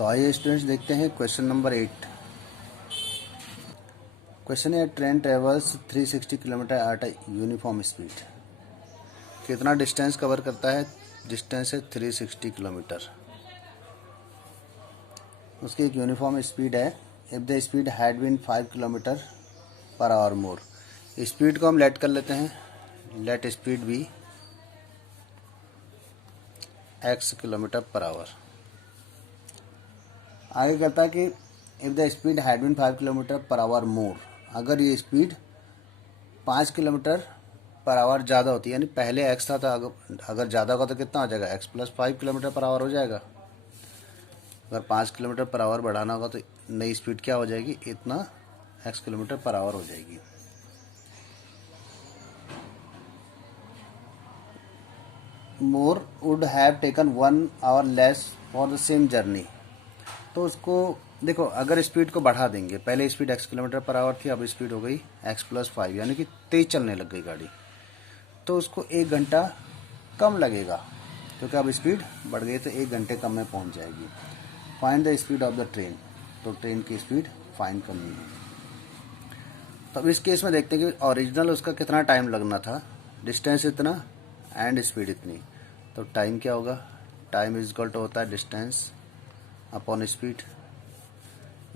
तो आइए स्टूडेंट्स देखते हैं क्वेश्चन नंबर 8। क्वेश्चन है train travels 360 kilometre at a uniform speed. कितना डिस्टेंस कवर करता है? डिस्टेंस है 360 किलोमीटर। उसकी एक यूनिफॉर्म स्पीड है। If the speed had been 5 kilometre per hour more. Speed को हम लेट कर लेते हैं, let speed be x kilometre per hour. आगे कहता है कि if the speed had been 5 kilometre per hour more, अगर ये स्पीड 5 किलोमीटर पर आवर ज़्यादा होती है, यानी पहले x था तो अगर ज़्यादा होगा तो कितना हो जाएगा? x plus 5 kilometre per hour हो जाएगा। अगर 5 किलोमीटर पर आवर बढ़ाना होगा तो नई स्पीड क्या हो जाएगी? इतना x किलोमीटर पर आवर हो जाएगी। More would have taken 1 hour less for the same journey. तो उसको देखो, अगर स्पीड को बढ़ा देंगे, पहले speed x kilometre per hour थी, अब स्पीड हो गई x प्लस 5, यानी कि तेज चलने लग गई गाड़ी, तो उसको 1 घंटा कम लगेगा, क्योंकि अब स्पीड बढ़ गई तो 1 घंटे कम में पहुंच जाएगी। Find the speed of the train, तो ट्रेन की स्पीड फाइंड करनी है। तो अब इस केस में देखते हैं कि ओरिजिनल उसका कितना टाइम लगना था, डिस्टेंस इतना एंड स्पीड इतनी, तो टाइम क्या होगा? टाइम इज इक्वल टू होता है distance upon speed,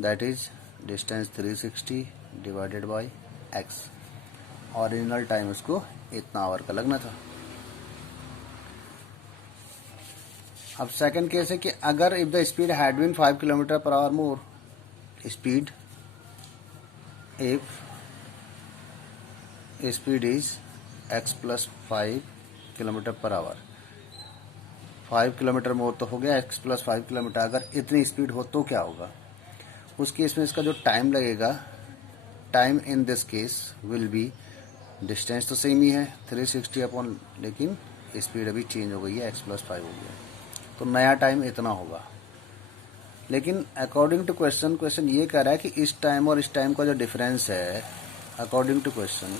that is distance 360 divided by x। Original time उसको इतना आवर का लगना था। अब सेकंड केस है कि अगर if the speed had been 5 kilometre per hour more, speed if speed is x plus 5 kilometre per hour, 5 kilometre more तो हो गया, x प्लस 5 किलोमीटर, अगर इतनी स्पीड हो तो क्या होगा? उस केस में इसका जो टाइम लगेगा, time in this case will be, distance तो सेम ही है 360 अपॉन, लेकिन स्पीड अभी चेंज हो गई है, x प्लस 5 हो गया, तो नया टाइम इतना होगा। लेकिन अकॉर्डिंग टू क्वेश्चन ये कह रहा है कि इस टाइम और इस टाइम का जो डिफरेंस है, अकॉर्डिंग टू क्वेश्चन,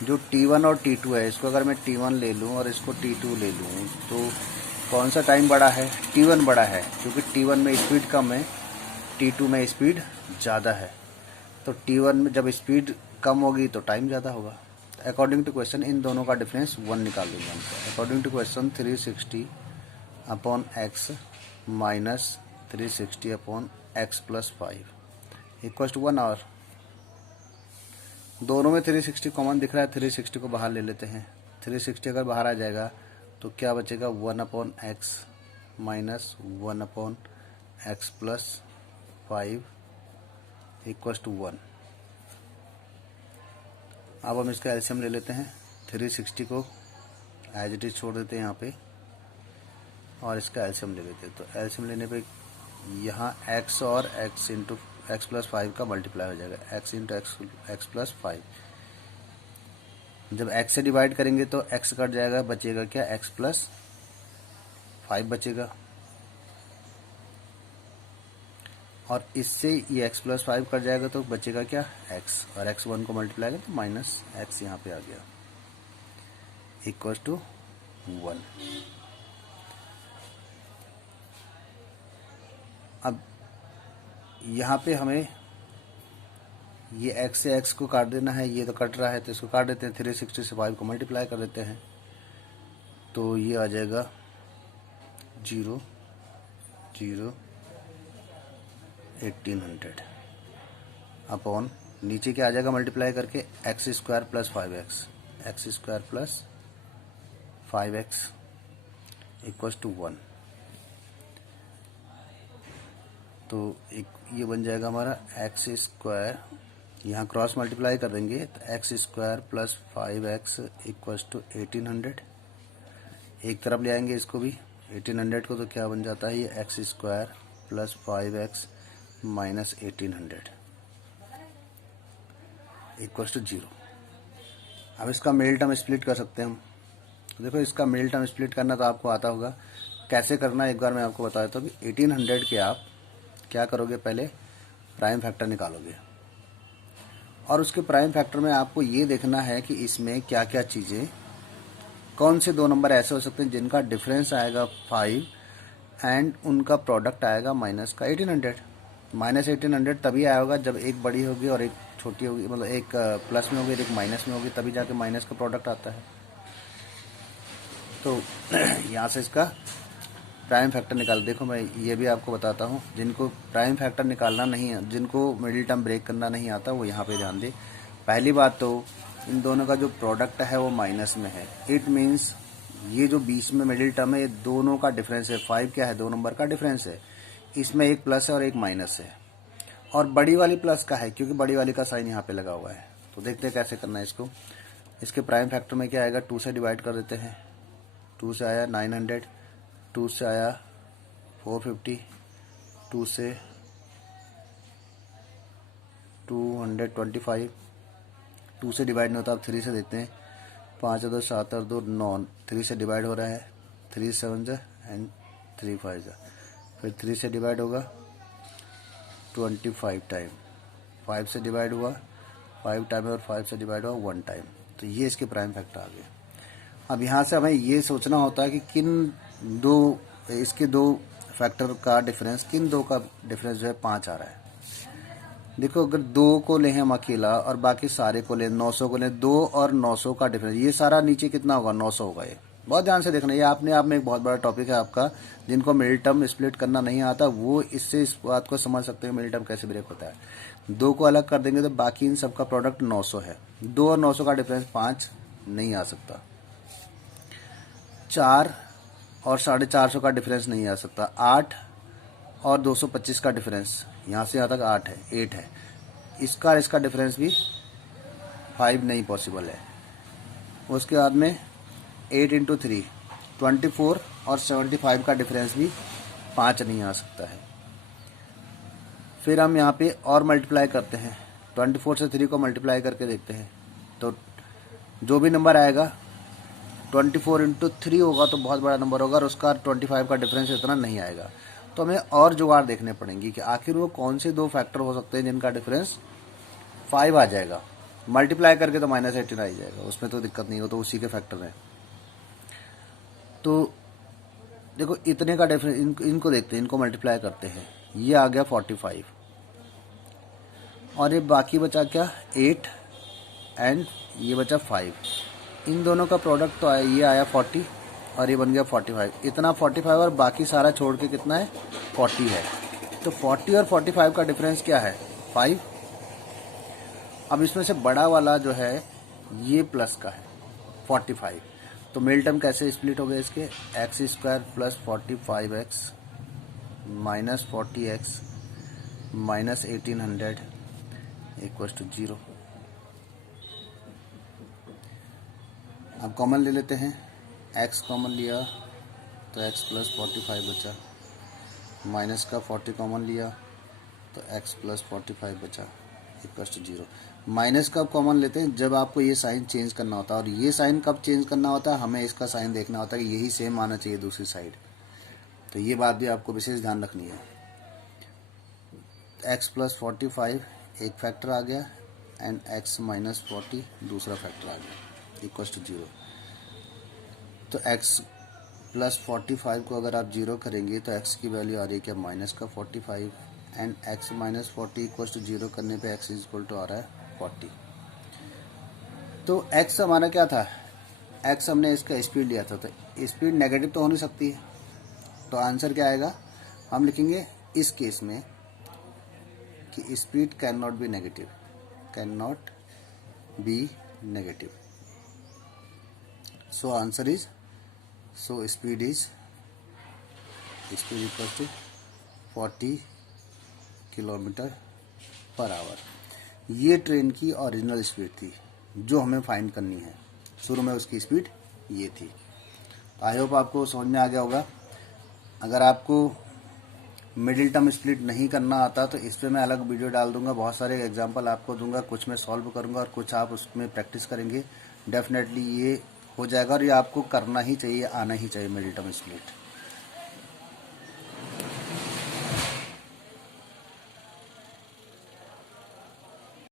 जो T1 और T2 है, इसको अगर मैं T1 ले लूँ और इसको T2 ले लूँ, तो कौन सा टाइम बड़ा है? T1 बड़ा है, क्योंकि T1 में स्पीड कम है, T2 में स्पीड ज़्यादा है। तो T1 में जब स्पीड कम होगी तो टाइम ज़्यादा होगा। अकॉर्डिंग टू क्वेश्चन इन दोनों का डिफरेंस 1 निकाल देंगे हम। According to question 360 upon x minus 360 upon x plus 5 equal to 1 hour. दोनों में 360 कॉमन दिख रहा है, 360 को बाहर ले लेते हैं। 360 अगर बाहर आ जाएगा तो क्या बचेगा? 1 upon x minus 1 upon x plus 5 equal to 1। अब हम इसका एलसीएम ले लेते हैं। 360 को एज इट इज छोड़ देते हैं यहाँ पे और इसका एलसीएम ले लेते हैं। तो एलसीएम लेने पे यहाँ x और x इंटू एक्स प्लस 5 का मल्टीप्लाई हो जाएगा, x इंटू एक्स प्लस 5। जब x से डिवाइड करेंगे तो x कट जाएगा, बचेगा क्या? x प्लस 5 बचेगा, और इससे ये x प्लस 5 कट जाएगा तो बचेगा क्या? x, और x 1 को मल्टीप्लाई करें तो माइनस x यहाँ पे आ गया इक्वल टू 1। अब यहाँ पे हमें ये x से x को काट देना है, ये तो कट रहा है तो इसको काट देते हैं। 360 से 5 को मल्टीप्लाई कर देते हैं तो ये आ जाएगा 0 0 1800 अपॉन, नीचे क्या आ जाएगा मल्टीप्लाई करके? X square plus 5x, x square plus 5x equal to 1। तो एक ये बन जाएगा हमारा एक्स स्क्वायर, यहाँ क्रॉस मल्टीप्लाई कर देंगे तो x square plus 5x equal to 1800। एक तरफ ले आएंगे इसको भी 1800 को, तो क्या बन जाता है? ये x square plus 5x minus 1800 equal to 0। अब इसका मिडिल टर्म स्प्लिट कर सकते हैं हम। तो देखो, इसका मिडिल टर्म स्प्लिट करना तो आपको आता होगा, कैसे करना है एक बार मैं आपको बता देता हूँ कि 1800 के आप क्या करोगे? पहले प्राइम फैक्टर निकालोगे, और उसके प्राइम फैक्टर में आपको ये देखना है कि इसमें क्या क्या चीज़ें, कौन से दो नंबर ऐसे हो सकते हैं जिनका डिफरेंस आएगा 5 एंड उनका प्रोडक्ट आएगा माइनस का 1800। माइनस 1800 तभी आया होगा जब एक बड़ी होगी और एक छोटी होगी, मतलब एक प्लस में होगी और एक माइनस में होगी, तभी जाके माइनस का प्रोडक्ट आता है। तो यहाँ से इसका प्राइम फैक्टर निकाल। देखो मैं ये भी आपको बताता हूँ, जिनको प्राइम फैक्टर निकालना नहीं है, जिनको मिडिल टर्म ब्रेक करना नहीं आता, वो यहाँ पे ध्यान दे। पहली बात तो इन दोनों का जो प्रोडक्ट है वो माइनस में है। इट मीन्स ये जो बीच में मिडिल टर्म है, ये दोनों का डिफरेंस है। 5 क्या है? 2 नंबर का डिफरेंस है। इसमें एक प्लस है और एक माइनस है, और बड़ी वाली प्लस का है क्योंकि बड़ी वाली का साइन यहाँ पे लगा हुआ है। तो देखते हैं कैसे करना है इसको। इसके प्राइम फैक्टर में क्या आएगा? 2 से डिवाइड कर देते हैं। 2 से आया 900, 2 से आया 450, 2 से 225, 2 से डिवाइड नहीं होता, अब 3 से देते हैं। 5 2 7 और 2 9, 3 से डिवाइड हो रहा है। 3 7 जा एंड 3 5 जा, फिर 3 से डिवाइड होगा 25 टाइम, 5 से डिवाइड हुआ 5 टाइम और 5 से डिवाइड हुआ 1 टाइम। तो ये इसके प्राइम फैक्टर आ गए। अब यहाँ से हमें ये सोचना होता है कि किन दो, इसके दो फैक्टर का डिफरेंस, किन दो का डिफरेंस जो है 5 आ रहा है। देखो अगर 2 को लें हम अकेला और बाकी सारे को लें, 900 को लें, 2 और 900 का डिफरेंस, ये सारा नीचे कितना होगा? 900 होगा। ये बहुत ध्यान से देखना, ये अपने आप में एक बहुत बड़ा टॉपिक है आपका। जिनको मिडिल टर्म स्प्लिट करना नहीं आता वो इससे इस बात को समझ सकते हैं मिडिल टर्म कैसे ब्रेक होता है। 2 को अलग कर देंगे तो बाकी इन सबका प्रोडक्ट 900 है। 2 और 900 का डिफरेंस 5 नहीं आ सकता। 4 और 450 का डिफरेंस नहीं आ सकता। 8 और 225 का डिफरेंस, यहाँ से यहाँ तक 8 है। इसका और इसका डिफरेंस भी 5 नहीं पॉसिबल है। उसके बाद में 8 इंटू 3 24 और 75 का डिफरेंस भी 5 नहीं आ सकता है। फिर हम यहाँ पे और मल्टीप्लाई करते हैं, 24 से 3 को मल्टीप्लाई करके देखते हैं। तो जो भी नंबर आएगा 24 इंटू 3 होगा तो बहुत बड़ा नंबर होगा, और उसका 25 का डिफरेंस इतना नहीं आएगा। तो हमें और जुगाड़ देखने पड़ेंगी कि आखिर वो कौन से 2 फैक्टर हो सकते हैं जिनका डिफरेंस 5 आ जाएगा। मल्टीप्लाई करके तो माइनस 18 आ ही जाएगा, उसमें तो दिक्कत नहीं हो, तो उसी के फैक्टर है। तो देखो इतने का डिफरेंस, इनको देखते हैं, इनको मल्टीप्लाई करते हैं। ये आ गया 45 और ये बाकी बचा क्या? 8 एंड ये बचा 5। इन दोनों का प्रोडक्ट तो आया, ये आया 40 और ये बन गया 45। इतना 45 और बाकी सारा छोड़ के कितना है? 40 है। तो 40 और 45 का डिफरेंस क्या है? 5। अब इसमें से बड़ा वाला जो है ये प्लस का है 45। तो मिडिल टर्म कैसे स्प्लिट हो गए इसके? X square plus 45x minus 40x minus 1800 equals to 0। अब कॉमन ले लेते हैं, x कॉमन लिया तो x प्लस 45 बचा, माइनस का 40 कॉमन लिया तो x प्लस 45 बचा इक्वल्स टू 0। माइनस कब कॉमन लेते हैं? जब आपको ये साइन चेंज करना होता है। और ये साइन कब चेंज करना होता है? हमें इसका साइन देखना होता है कि यही सेम आना चाहिए दूसरी साइड। तो ये बात भी आपको विशेष ध्यान रखनी है। x प्लस 45 एक फैक्टर आ गया एंड x माइनस 40 दूसरा फैक्टर आ गया इक्वल्स टू 0। तो x प्लस 45 को अगर आप 0 करेंगे तो x की वैल्यू आ रही है क्या? माइनस का 45 and x minus 40 equals to 0 करने पे x इज इक्वल टू आ रहा है 40। तो x हमारा क्या था? x हमने इसका स्पीड लिया था, तो स्पीड नेगेटिव तो हो नहीं सकती है। तो आंसर क्या आएगा? हम लिखेंगे इस केस में कि speed can not be negative, can not be negative. So answer is, so speed equal to 40 kilometre per hour. ये ट्रेन की ओरिजिनल स्पीड थी जो हमें फाइंड करनी है। शुरू में उसकी स्पीड ये थी। आई होप आपको समझ में आ गया होगा। अगर आपको मिडिल टर्म स्प्लिट नहीं करना आता तो इस पर मैं अलग वीडियो डाल दूंगा, बहुत सारे एग्जांपल आपको दूंगा, कुछ मैं सॉल्व करूंगा और कुछ आप उसमें प्रैक्टिस करेंगे। डेफिनेटली ये हो जाएगा और ये आपको करना ही चाहिए, आना ही चाहिए मिडिल टर्म स्प्लिट।